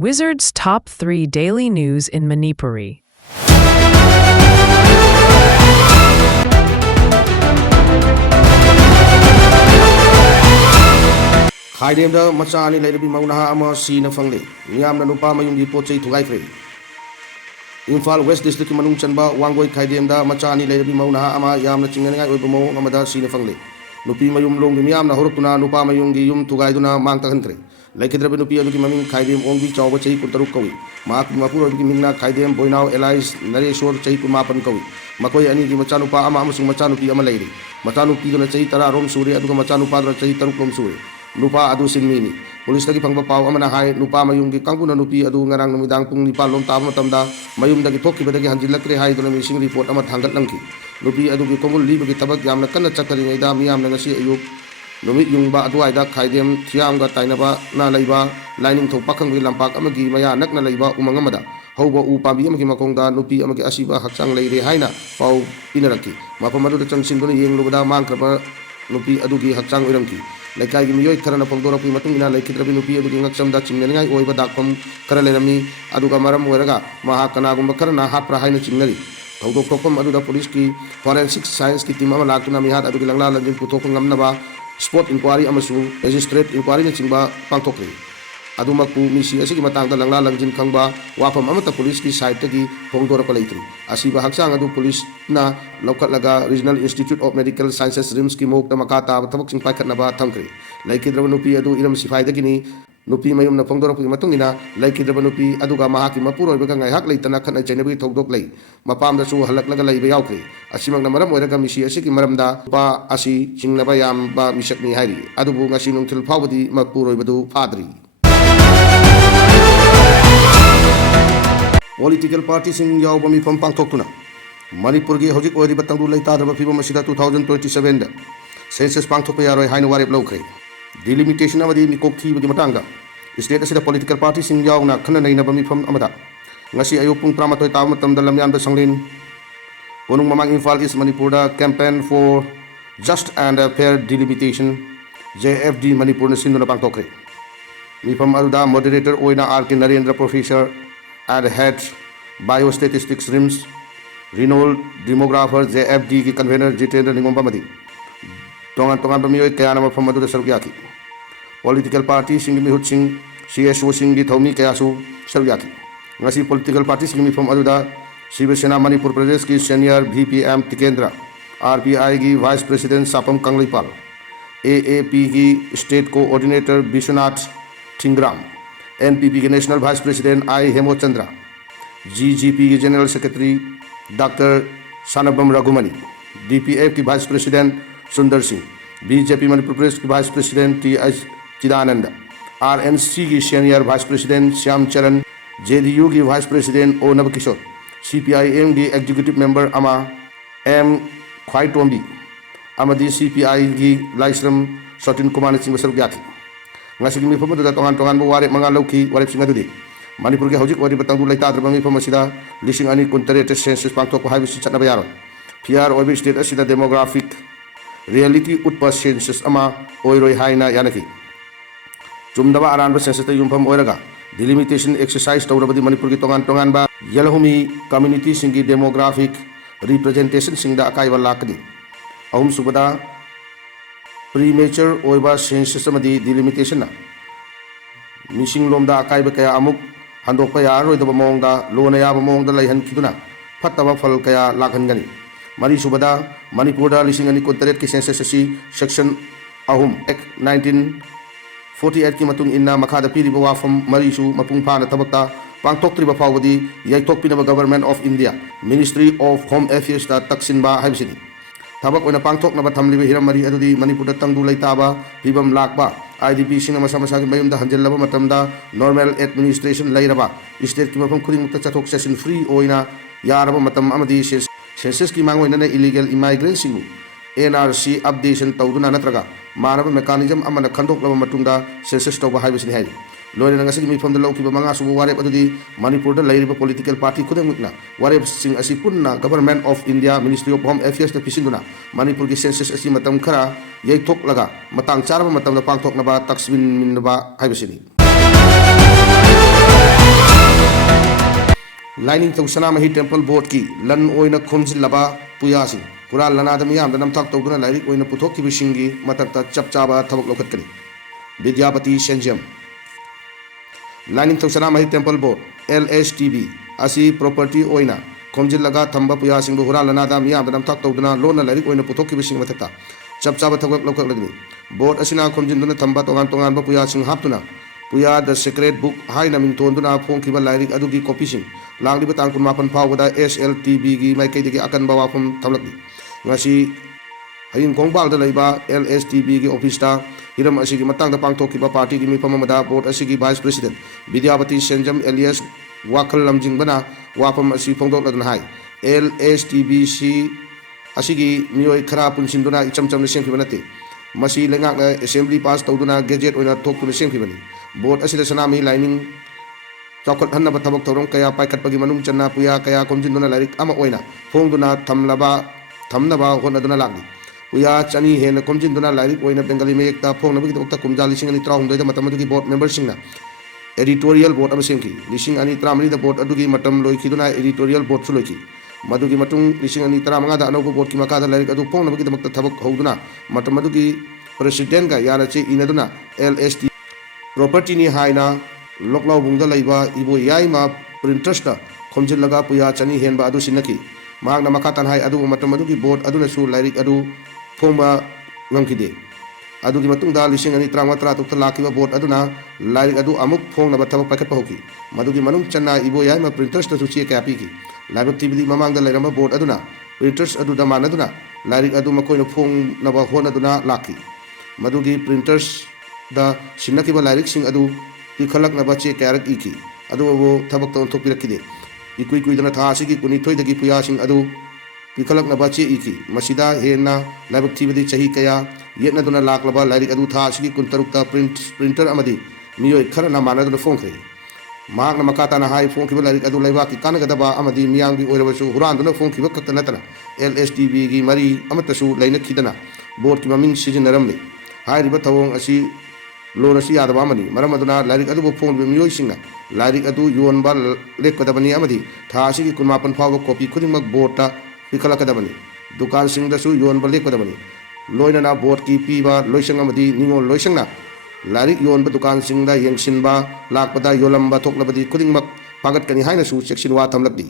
Wizard's Top 3 Daily News in Manipuri. Khaidemda macha ani leirabi maunaha ama sina fangle miyamna nupa mayunggi pochei thugaikre Imphal West District manung chanba wangoi khaidemda macha ani leirabi maunaha ama yamna chingangai oibo mo ngamada sina fangle nupi mayum longgi miyamna horuptuna nupa mayunggi yum thugaiduna mangtahankre laikidrabi nupi adugi maming khaidem ongbi chawba chei kuntaruk kawi mak mapur adugi mingna khaidem boinau Elias Nareshwar chei kumapan kawi makoi ani gi macha nupa ama amasung macha nupi ama leiri macha nupi duna chei 10 rom suri aduga macha nupa duna chei 3 rom suri nupa adu sinmini polis lagi pangba pau amana hai nupa mayung gi kangpuna nupi adu ngarang numidang pung ni palom tab matamda mayum dagi thokki badagi hanjilakre hai duna missing report ama thangat langki nupi adu gi kongul li bagi tabak yamna kanna chakari ngai miyam na ngasi ayuk numit yungba adu aida khaidem thiam ga tainaba na leiba lining thok pakhang gi lampak amagi maya nakna leiba umang amada hauba u pambi amagi makongda nupi amagi asiba hakchang leire haina pau inaraki mapamadu da changsin duna yenglubada mangkraba nupi adu gi hakchang oiramki Laikai gi miyoi karana pangdora pui matung ina laikidrabi nupi adugi ngaksamda chingnaningai oiba dakpam kara lerami aduga maram oiraga maha kanagumba karana hapra haina chingnari thawdok thokpam aduda police ki forensic science ki team ama laktuna mihat adugi langla lanjin puthok ngamnaba spot inquiry amasu magistrate inquiry na chingba pangthokri adumakpu misi asigi matangda langla langjin khangba wafam amata police ki side tagi pangdora ko leitri asiba haksang adu police na laga Regional Institute of Medical Sciences RIMS ki mok na makata tabak sing paikhat na ba thamkri laikidraba nupi adu iram sifai dagini nupi mayum na pangdora pu matung ina laikidraba nupi aduga mahaki mapuroi baga ngai hak leitana khan chainabi thokdok lei mapam da su halak laga leiba yaukri asimang na maram oiraga misi asiki maramda pa asi jingnaba yam ba misakni hairi adubu ngasi nungthil phawdi mapuroi badu phadri Political party sing yaw bami pam pangthokuna Manipur gi hojik oiri batangdu leitadaba phibam asida 2027 da census pangthokpa yaroi haina warep lawkhre delimitation amadi mikok thibagi matangda state asida political party sing yaw na khana naina bami pham amada ngasi ayuk pung 13 taw matamda lamyan da sanglin ponung mamang Imphal East Manipur da campaign for just and fair delimitation JFD Manipur na sinduna pangthokre mifam aruda moderator oina RK Narendra professor and head biostatistics RIMS Renal demographer JFD ki convener Jitendra Ningomba madi tongan bamioi kaya nama famadu da sargyaki political party singi mihut sing CSO singi thomi kaya su sargyaki ngasi political party singi mi fam aduda Shiva Sena Manipur Pradesh ki senior VPM Tikendra RPI ki vice president Sapam Kanglipal AAP ki state coordinator Bishwanath Thingram NPP के national vice president I Hemo Chandra GGP के general secretary doctor Sanabam Raghumani DPF की vice president Sundar Singh BJP Manipur Pradesh की vice president TS Chidananda RNC की senior vice president Shyam Charan JDU की vice president O Nabakishore CPIM की executive member अमा M Khoitombi अमदी CPI की लाइसरम सटिन कुमार सिंह सरग्याकी ngasigi mi phamadu da tongan bo ware manga lauki ware singa dudi Manipur ge hojik wari batangdu leitadra mi phamasida lising ani kuntarete census pangthok hai bisi chatna bayaro PR obi state asida demographic reality utpa census ama oiroi haina yanaki chumdaba aranba census ta yumpham oiraga delimitation exercise tawrabadi Manipur ge tongan ba yelhumi community singi demographic representation singda akai wala lakni ahum subada premature oiba census amadi delimitation na missing lomda akaiba kaya amuk handokpa yaroi da mongda lona ya mongda laihan khiduna phattaba phal kaya lakhan gani mari subada Manipur da lising ani kontaret ki census asi section ahum act 1948 ki matung inna makha da piri wafam mari su mapung phana tabakta pangthokri ba phawdi yaithok pinaba government of India Ministry of Home Affairs da taksin ba haibsini Tabak oina pangthok na batham libe hiram mari adudi Manipur da tangdu leitaba phibam lakba IDP sing masa masa ki mayum da hanjellaba matamda normal administration lairaba state ki mafam khuding mutta chathok session free oina yaraba matam amadi census ki mangoina na illegal immigrants singu NRC updation tawduna natraga manaba mechanism amana khandok laba matungda census tawba haibisini hai loina ngasi mi pham da lauki ba manga subu warep adudi Manipur da lairiba political party khudang na warep sing asi punna government of India Ministry of Home Affairs da pisinduna Manipur ki census asi matam khara yaithok laga matang charba matam da pangthok na ba taksbin min ba haibisini lining Sanamahi temple board की लन ओइना खोमजिल्लबा पुयासिंग कुराल लनाद मियाम नमथाक तौदुना lyric ओइना पुथोकिबिसिंगी मथक्ता चप चाबा थबक लौखटकनी Vidyapati Senjam Laining Sanamahi temple board LSTB असी प्रॉपर्टी ओइना खोमजिल्लगा थंबा पुयासिंग हुराल लनादा मियाम नमथाक तौदुना लोना लाइरिक ओइना पुथोकिबिसिंग मथक्ता चप चाबा थबक लौखटकनी बोर्ड असिना खोमजिंदुना थंबा तोगान तोगान पुयासिंग हापतुना पुया द सेक्रेट बुक हाइना मिंथोंदुना फोंखिबा लाइरिक अदुगी कॉपीसिंग लांगलिबा तांग कुनमापन फावदा SLTB गी माइकैदगी अकनबा वाफम थमलकनी ngasi hayin kongpal da laiba LSTB gi office ta hiram asigi matang da pangthokiba party gi mifam amada board asigi vice president Vidyapati Senjam Elias Wakal Lamjing bana wafam asi phongdok ladna hai LSTBC asigi mioi khara punsinduna ichamcham ne sengkhiba nate masi lengak na assembly pass tawduna gazette oina thokuna sengkhibani board asida sanami lining chokot hanna bathabok thorong kaya paikat pagi manung channa puya kaya komjinduna lairik ama oina phongduna thamlaba थमनबा होनदुना लागली पुया चनी हेन कोमजिंदुना lyric ओइना Bengali मेयकता फोंगनबगी दबक्ता कुमजा लिसिंग अनि त्राहुम दोइदा मतम अदुगी board member सिंगना editorial board अमा सेंखी लिसिंग अनि त्रामरी the board अदुगी मतम लोइखिदुना editorial board सु लोइखी मदुगी मतुंग लिसिंग अनि त्रामंगा दा अनौब बोर्ड की मकादा लाइरिक अदु फोंगनबगी दबक्ता थबक हौदुना मतम अदुगी प्रेसिडेंट गा याना चे इनदुना LST प्रॉपर्टी नि हाइना लोकलाव बुंगदा लैबा इबो याइमा प्रिंटर्स दा खोमजिल्लगा पुया चनी हेनबा अदु सिनकी माग ना मखा तनहाई अदु मतम अदुगी बोर्ड अदुनसु लाइरिक अदु फोंबा ngamkide adugi matungda lising ani trama tra tuk lakiba board aduna lairi adu amuk phong na bathaba pakat pahoki madugi manung channa ibo yai ma printers ta suchi ka api ki live tv mamang da lairama board aduna printers adu da manaduna lairi adu makoi na phong na ba hon aduna laki madugi printers da sinaki ba lairi sing adu pikhalak na ba che karak iki adu bo thabak ton thok pirakide ikui kui dana tha asigi kuni thoi dagi puya sing adu pikhalak na ba che iki masida hena live tv di chahi kaya yetna duna laklaba lairi adu tha asigi kun tarukta printer amadi miyo khara na manaduna phone khre माग न मकाता न high phone खिबा lyric अदु लैबा की कानगदबा अमदी Meiyang B ओइरबसु हुरांदुना phone खिबा कक्ता नतना LSTB गी मरी अमतसु लैन खिदना board की ममिंग सिजनरमने हाइरिबा थवोंग असि loan असि यादबा मनी मरम अदुना लाइरिक अदु फोन बे मियोइ सिंगना लाइरिक अदु योनबा लेकदबनी अमदी था असि की कुनमापन फाव कॉपी खुदिमक बोर्ड ता पिखलकदबनी दुकान सिंगदसु योनबा लेकदबनी लोइनना बोर्ड की पीबा लोइसंग अमदी निंगो लोइसंगना लाइरिक योनबा दुकान सिंगदा यंगसिनबा लाकपदा योलंबा थोकलबदी खुदिमक पागत कनी हाइनसु सेक्शन वा थमलकदी